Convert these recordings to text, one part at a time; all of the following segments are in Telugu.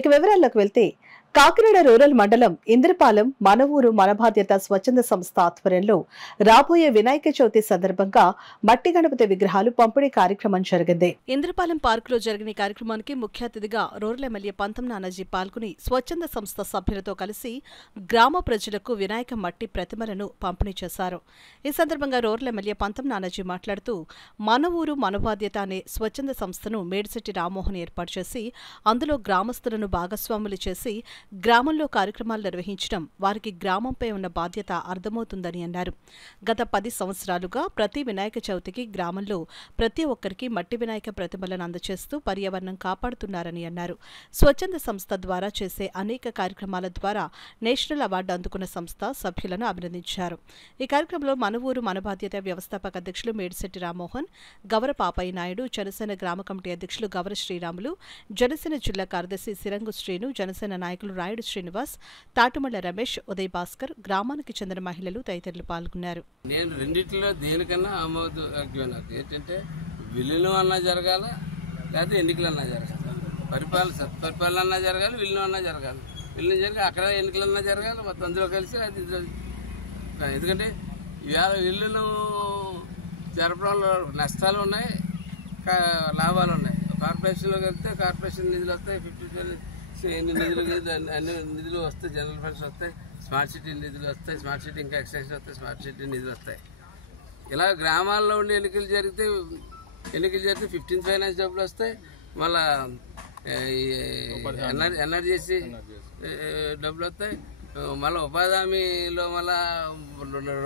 ఇక వివరాల్లోకి వెళ్తే కాకినాడ రూరల్ మండలం ఇంద్రపాలెం మన ఊరు మన బాధ్యత స్వచ్ఛంద సంస్థ ఆధ్వర్యంలో రాబోయే వినాయక చవితి సందర్భంగా మట్టి గణపతి విగ్రహాలు పంపిణీ కార్యక్రమం జరిగింది. ఇంద్రపాలెం పార్కులో జరిగిన కార్యక్రమానికి ముఖ్య అతిథిగా రూరల్ ఎమ్మెల్యే పంతం నానాజీ పాల్గొని స్వచ్ఛంద సంస్థ సభ్యులతో కలిసి గ్రామ ప్రజలకు వినాయక మట్టి ప్రతిమలను పంపిణీ చేశారు. ఈ సందర్భంగా రూరల్ ఎమ్మెల్యే పంతం నానాజీ మాట్లాడుతూ మన ఊరు మన బాధ్యత అనే స్వచ్ఛంద సంస్థను మేడిశెట్టి రామ్మోహన్ ఏర్పాటు చేసి అందులో గ్రామస్తులను భాగస్వాములు చేసి గ్రామంలో కార్యక్రమాలు నిర్వహించడం వారికి గ్రామంపై ఉన్న బాధ్యత అర్థమవుతుందని అన్నారు. గత 10 సంవత్సరాలుగా ప్రతి వినాయక చవితికి గ్రామంలో ప్రతి ఒక్కరికి మట్టి వినాయక ప్రతిమలను అందజేస్తూ పర్యావరణం కాపాడుతున్నారని అన్నారు. స్వచ్ఛంద సంస్థ ద్వారా చేసే అనేక కార్యక్రమాల ద్వారా నేషనల్ అవార్డు అందుకున్న సంస్థ సభ్యులను అభినందించారు. ఈ కార్యక్రమంలో మన ఊరు మన బాధ్యత వ్యవస్థాపక అధ్యక్షులు మేడిశెట్టి రామ్మోహన్, గవర పాపయ్య నాయుడు, జనసేన గ్రామ కమిటీ అధ్యక్షులు గవర శ్రీరాములు, జనసేన జిల్లా కార్యదర్శి సిరంగు శ్రీను, జనసేన నాయకులు రాయుడు శ్రీనివాస్, తాటుమల్ల రమేష్, ఉదయ్ భాస్కర్, గ్రామానికి చెందిన మహిళలు తదితరులు పాల్గొన్నారు. నేను రెండిట్లో దేనికన్నా ఆమోదయోగ్యం. నాకు ఏంటంటే విలీనం అన్నా జరగాల, లేకపోతే ఎన్నికలన్నా జరగాలి, సత్పరిపాలన అన్నా జరగాలి, విలీనం అన్నా జరగాలి. విలీనం జరిగి అక్కడ ఎన్నికలన్నా జరగాలి, మొత్తం అందులో కలిసి అది. ఎందుకంటే ఇవాళ విలీనం జరపడంలో నష్టాలు ఉన్నాయి, లాభాలు ఉన్నాయి. కార్పొరేషన్లోకి వెళ్తే కార్పొరేషన్ నిధులు వస్తాయి, 50 ఎన్ని నిధులు అన్ని నిధులు వస్తాయి, జనరల్ ఫండ్స్ వస్తాయి, స్మార్ట్ సిటీ నిధులు వస్తాయి, స్మార్ట్ సిటీ ఇంకా ఎక్సైజ్ వస్తాయి, స్మార్ట్ సిటీ నిధులు వస్తాయి. ఇలా గ్రామాల్లో ఉండి ఎన్నికలు జరిగితే 15th ఫైనాన్స్ డబ్బులు వస్తాయి, మళ్ళా ఎన్ఆర్జీసీ డబ్బులు వస్తాయి, మళ్ళీ ఉపాధి హామీలో మళ్ళా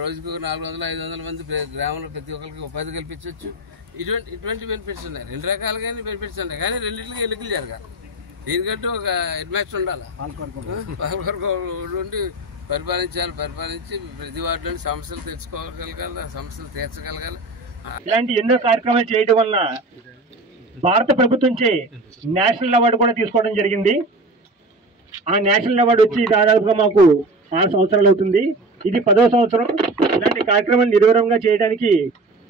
రోజుకు 400-500 మంది గ్రామంలో ప్రతి ఒక్కరికి ఉపాధి కల్పించవచ్చు. ఇటువంటి బెనిఫిట్స్ ఉన్నాయి. 2 రకాలుగా బెనిఫిట్స్ ఉన్నాయి, కానీ రెండింటికి ఎన్నికలు జరగాలి. దీనికంటూ ఒక హెడ్ మ్యాచ్ ఉండాలి, ఉండి పరిపాలించి ప్రతి వాటిలోని సమస్యలు తెలుసుకోగలగాలి, సమస్యలు తీర్చగలగాలి. ఇలాంటి ఎన్నో కార్యక్రమాలు చేయడం వల్ల భారత ప్రభుత్వంచే నేషనల్ అవార్డు కూడా తీసుకోవడం జరిగింది. ఆ నేషనల్ అవార్డు వచ్చి దాదాపుగా మాకు 6 సంవత్సరాలు అవుతుంది. ఇది 10వ సంవత్సరం. ఇలాంటి కార్యక్రమాలు నిర్విఘ్నంగా చేయడానికి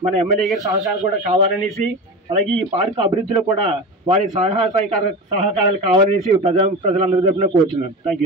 మన ఎమ్మెల్యే గారి సహకారం కూడా కావాలనేసి, అలాగే ఈ పార్కు అభివృద్ధిలో కూడా వారి సహకారాలు కావాలనేసి ప్రజలందరి తరఫున కోరుతున్నాను. Thank you.